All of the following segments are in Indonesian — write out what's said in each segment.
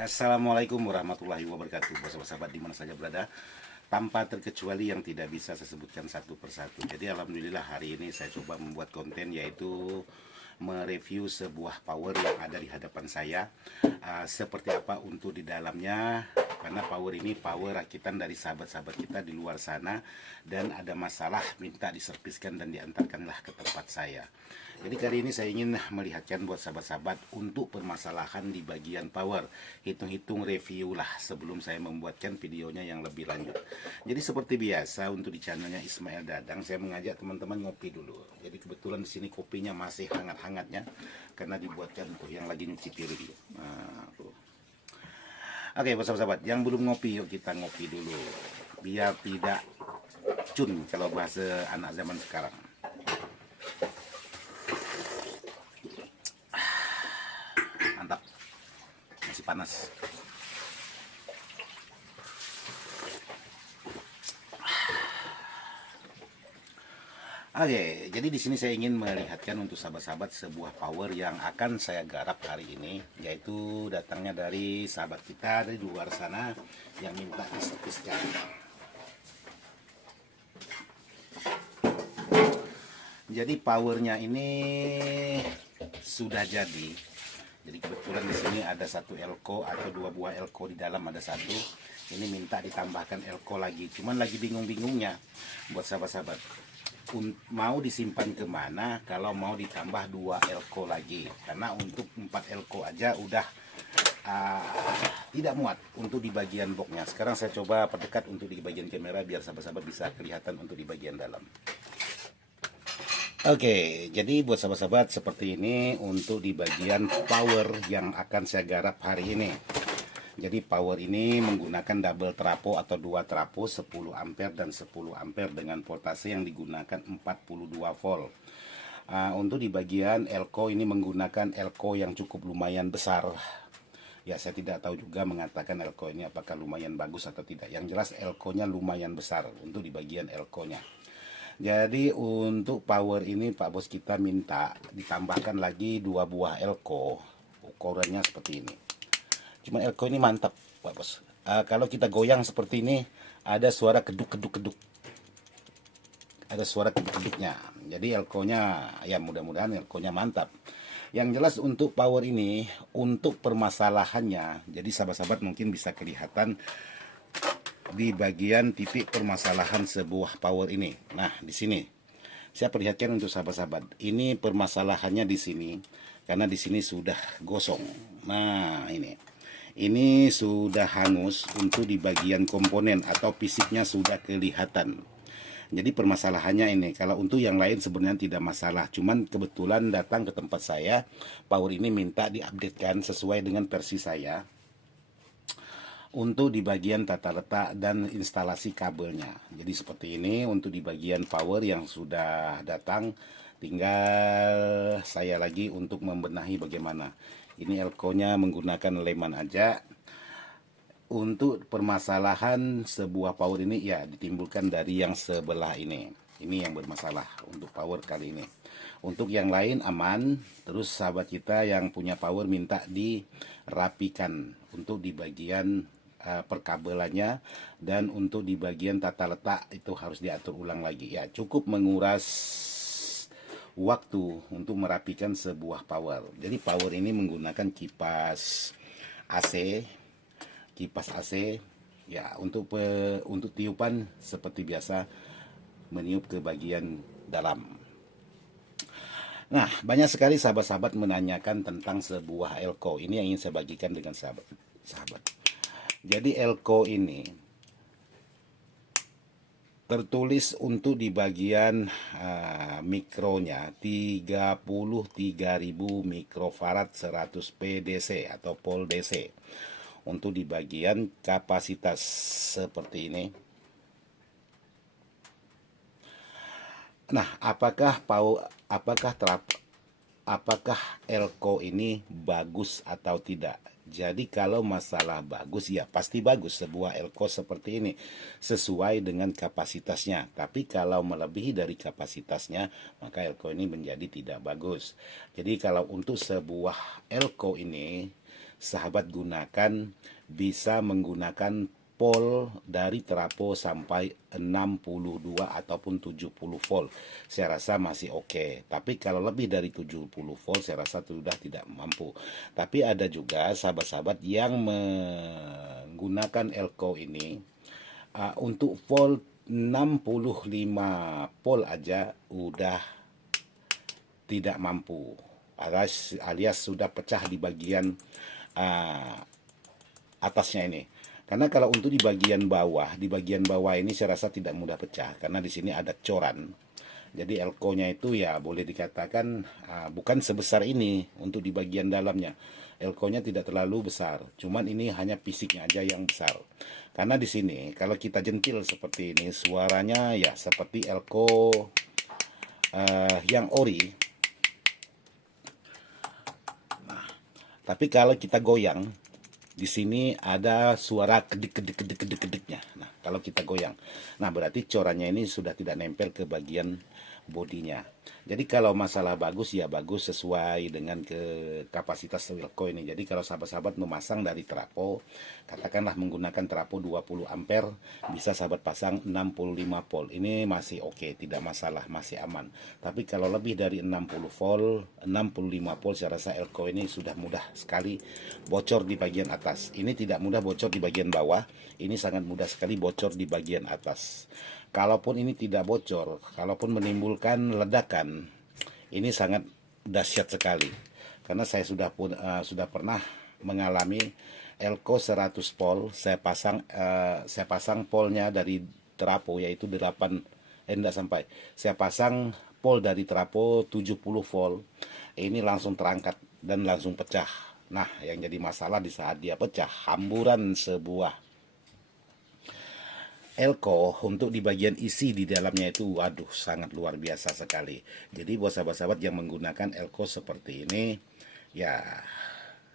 Assalamualaikum warahmatullahi wabarakatuh, sahabat-sahabat dimana saja berada, tanpa terkecuali yang tidak bisa saya sebutkan satu persatu. Jadi alhamdulillah hari ini saya coba membuat konten, yaitu mereview sebuah power yang ada di hadapan saya. Seperti apa untuk di dalamnya, karena power ini power rakitan dari sahabat-sahabat kita di luar sana, dan ada masalah minta diserviskan dan diantarkanlah ke tempat saya. Jadi kali ini saya ingin melihatkan buat sahabat-sahabat untuk permasalahan di bagian power. Hitung-hitung review lah sebelum saya membuatkan videonya yang lebih lanjut. Jadi seperti biasa untuk di channelnya Ismail Dadang, saya mengajak teman-teman ngopi dulu. Jadi kebetulan di sini kopinya masih hangat-hangatnya karena dibuatkan untuk yang lagi nyuci piring. Nah, tuh. Oke, buat sahabat-sahabat yang belum ngopi, yuk kita ngopi dulu. Biar tidak cun kalau bahasa anak zaman sekarang. Mantap, masih panas. Oke, jadi di sini saya ingin melihatkan untuk sahabat-sahabat sebuah power yang akan saya garap hari ini, yaitu datangnya dari sahabat kita dari luar sana yang minta diserviskan. Jadi powernya ini sudah jadi. Jadi kebetulan di sini ada satu elko atau dua buah elko, di dalam ada satu. Ini minta ditambahkan elko lagi. Cuman lagi bingung-bingungnya buat sahabat-sahabat. Mau disimpan kemana kalau mau ditambah 2 elko lagi, karena untuk 4 elko aja udah tidak muat untuk di bagian boxnya. Sekarang saya coba perdekat untuk di bagian kamera biar sahabat-sahabat bisa kelihatan untuk di bagian dalam. Oke, jadi buat sahabat-sahabat seperti ini untuk di bagian power yang akan saya garap hari ini. Jadi power ini menggunakan double trapo atau 2 trapo 10 ampere dan 10 ampere dengan voltase yang digunakan 42 volt. Untuk di bagian elko ini menggunakan elko yang cukup lumayan besar. Ya, saya tidak tahu juga mengatakan elko ini apakah lumayan bagus atau tidak. Yang jelas elko-nya lumayan besar untuk di bagian elko-nya. Jadi untuk power ini Pak Bos kita minta ditambahkan lagi 2 buah elko. Ukurannya seperti ini. Cuma elko ini mantap Pak Bos. Kalau kita goyang seperti ini ada suara keduk-keduk-keduk. Ada suara keduk-keduknya. Jadi elko-nya ya mudah-mudahan elko-nya mantap. Yang jelas untuk power ini, untuk permasalahannya, jadi sahabat-sahabat mungkin bisa kelihatan di bagian titik permasalahan sebuah power ini. Nah, di sini saya perlihatkan untuk sahabat-sahabat. Ini permasalahannya di sini karena di sini sudah gosong. Nah, ini sudah hangus untuk di bagian komponen atau fisiknya sudah kelihatan. Jadi permasalahannya ini. Kalau untuk yang lain sebenarnya tidak masalah. Cuman kebetulan datang ke tempat saya, power ini minta diupdatekan sesuai dengan versi saya. Untuk di bagian tata letak dan instalasi kabelnya. Jadi seperti ini untuk di bagian power yang sudah datang, tinggal saya lagi untuk membenahi bagaimana. Ini elko-nya menggunakan leman aja. Untuk permasalahan sebuah power ini ya ditimbulkan dari yang sebelah ini. Ini yang bermasalah untuk power kali ini. Untuk yang lain aman. Terus sahabat kita yang punya power minta dirapikan untuk di bagian perkabelannya, dan untuk di bagian tata letak itu harus diatur ulang lagi. Ya cukup menguras waktu untuk merapikan sebuah power. Jadi power ini menggunakan kipas AC. Kipas AC ya untuk tiupan seperti biasa meniup ke bagian dalam. Nah, banyak sekali sahabat-sahabat menanyakan tentang sebuah elko. Ini yang ingin saya bagikan dengan sahabat. Jadi elko ini tertulis untuk di bagian mikronya 33.000 mikrofarad 100 PDC atau pol DC. Untuk di bagian kapasitas seperti ini. Nah, apakah elko ini bagus atau tidak? Jadi kalau masalah bagus ya pasti bagus sebuah elko seperti ini sesuai dengan kapasitasnya. Tapi kalau melebihi dari kapasitasnya maka elko ini menjadi tidak bagus. Jadi kalau untuk sebuah elko ini sahabat gunakan, bisa menggunakan pol dari trafo sampai 62 ataupun 70 volt. Saya rasa masih oke. Tapi kalau lebih dari 70 volt saya rasa sudah tidak mampu. Tapi ada juga sahabat-sahabat yang menggunakan elko ini untuk volt 65 volt aja udah tidak mampu, alias sudah pecah di bagian atasnya ini. Karena kalau untuk di bagian bawah ini saya rasa tidak mudah pecah karena di sini ada coran. Jadi elko-nya itu ya boleh dikatakan bukan sebesar ini untuk di bagian dalamnya. Elko-nya tidak terlalu besar, cuman ini hanya fisiknya aja yang besar. Karena di sini kalau kita jentil seperti ini suaranya ya seperti elko yang ori. Nah, tapi kalau kita goyang di sini ada suara kedik-kediknya. Nah, kalau kita goyang, nah berarti corannya ini sudah tidak nempel ke bagian bodinya. Jadi kalau masalah bagus ya bagus sesuai dengan ke kapasitas elko ini. Jadi kalau sahabat-sahabat memasang dari trafo, katakanlah menggunakan trafo 20 ampere, bisa sahabat pasang 65 volt. Ini masih oke, tidak masalah, masih aman. Tapi kalau lebih dari 60 volt, 65 volt saya rasa elko ini sudah mudah sekali bocor di bagian atas. Ini tidak mudah bocor di bagian bawah, ini sangat mudah sekali bocor di bagian atas. Kalaupun ini tidak bocor, kalaupun menimbulkan ledakan, ini sangat dahsyat sekali. Karena saya sudah pernah mengalami elko 100 volt, saya pasang polnya dari trafo yaitu 8 enggak sampai. Saya pasang pol dari trafo 70 volt. Ini langsung terangkat dan langsung pecah. Nah, yang jadi masalah di saat dia pecah, hamburan sebuah elko untuk di bagian isi di dalamnya itu waduh sangat luar biasa sekali. Jadi buat sahabat-sahabat yang menggunakan elko seperti ini ya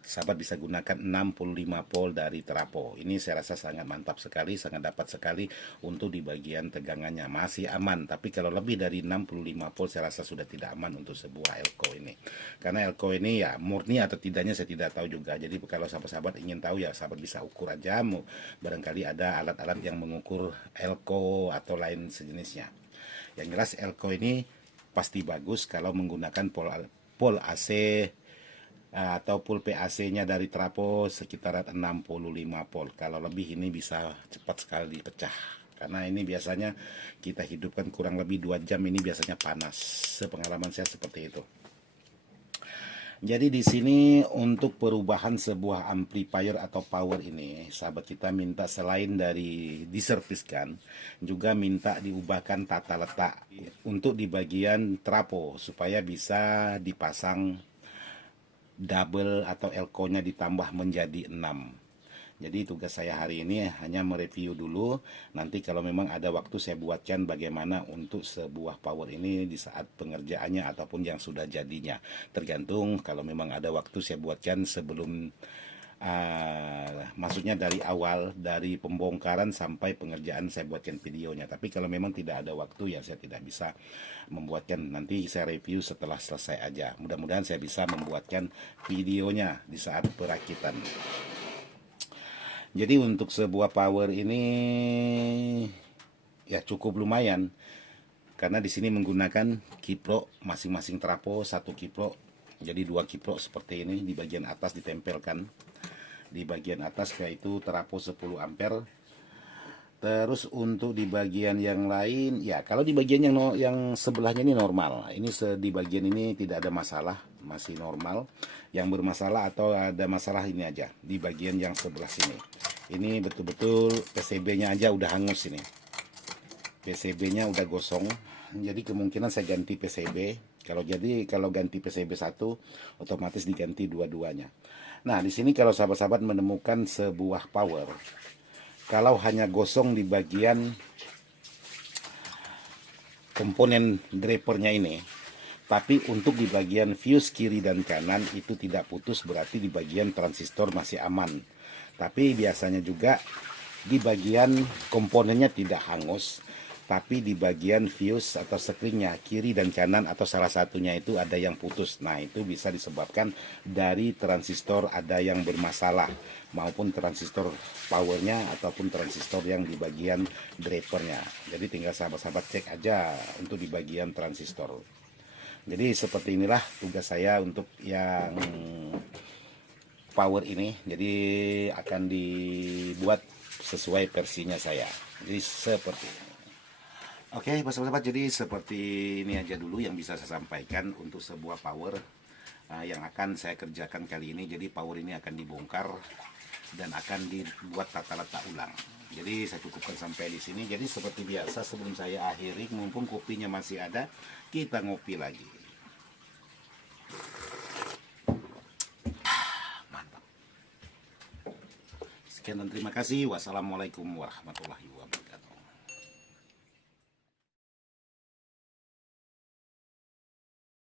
sahabat bisa gunakan 65 volt dari trafo. Ini saya rasa sangat mantap sekali, sangat dapat sekali untuk di bagian tegangannya. Masih aman, tapi kalau lebih dari 65 volt saya rasa sudah tidak aman untuk sebuah elko ini. Karena elko ini ya murni atau tidaknya saya tidak tahu juga. Jadi kalau sahabat-sahabat ingin tahu ya sahabat bisa ukur aja. Barangkali ada alat-alat yang mengukur elko atau lain sejenisnya. Yang jelas elko ini pasti bagus kalau menggunakan pol AC atau pul PAC-nya dari trafo sekitar 65 volt. Kalau lebih ini bisa cepat sekali pecah. Karena ini biasanya kita hidupkan kurang lebih 2 jam ini biasanya panas. Sepengalaman saya seperti itu. Jadi di sini untuk perubahan sebuah amplifier atau power ini, sahabat kita minta selain dari diserviskan, juga minta diubahkan tata letak untuk di bagian trafo supaya bisa dipasang double atau elko-nya ditambah menjadi 6. Jadi tugas saya hari ini hanya mereview dulu. Nanti kalau memang ada waktu saya buatkan bagaimana untuk sebuah power ini di saat pengerjaannya ataupun yang sudah jadinya. Tergantung kalau memang ada waktu saya buatkan sebelum maksudnya dari awal, dari pembongkaran sampai pengerjaan saya buatkan videonya. Tapi kalau memang tidak ada waktu ya saya tidak bisa membuatkan. Nanti saya review setelah selesai aja. Mudah-mudahan saya bisa membuatkan videonya di saat perakitan. Jadi untuk sebuah power ini ya cukup lumayan. Karena di sini menggunakan kiprok masing-masing trafo 1 kiprok. Jadi 2 kiprok seperti ini di bagian atas ditempelkan. Di bagian atas yaitu trafo 10 ampere. Terus untuk di bagian yang lain ya kalau di bagian yang sebelahnya ini normal. Ini di bagian ini tidak ada masalah, masih normal. Yang bermasalah atau ada masalah ini aja di bagian yang sebelah sini. Ini betul-betul PCB-nya aja udah hangus ini. PCB-nya udah gosong. Jadi kemungkinan saya ganti PCB. Kalau ganti PCB 1 otomatis diganti dua-duanya. Nah, di sini kalau sahabat-sahabat menemukan sebuah power, kalau hanya gosong di bagian komponen drivernya ini, tapi untuk di bagian fuse kiri dan kanan itu tidak putus, berarti di bagian transistor masih aman. Tapi biasanya juga di bagian komponennya tidak hangus, tapi di bagian fuse atau sekringnya kiri dan kanan atau salah satunya itu ada yang putus. Nah, itu bisa disebabkan dari transistor ada yang bermasalah, maupun transistor powernya ataupun transistor yang di bagian drivernya. Jadi tinggal sahabat-sahabat cek aja untuk di bagian transistor. Jadi seperti inilah tugas saya untuk yang power ini. Jadi akan dibuat sesuai versinya saya. Jadi seperti ini. Oke, sahabat-sahabat, jadi seperti ini aja dulu yang bisa saya sampaikan untuk sebuah power yang akan saya kerjakan kali ini. Jadi power ini akan dibongkar dan akan dibuat tata letak ulang. Jadi saya cukupkan sampai di sini. Jadi seperti biasa sebelum saya akhiri, mumpung kopinya masih ada, kita ngopi lagi. Mantap. Sekian dan terima kasih. Wassalamualaikum warahmatullahi wabarakatuh.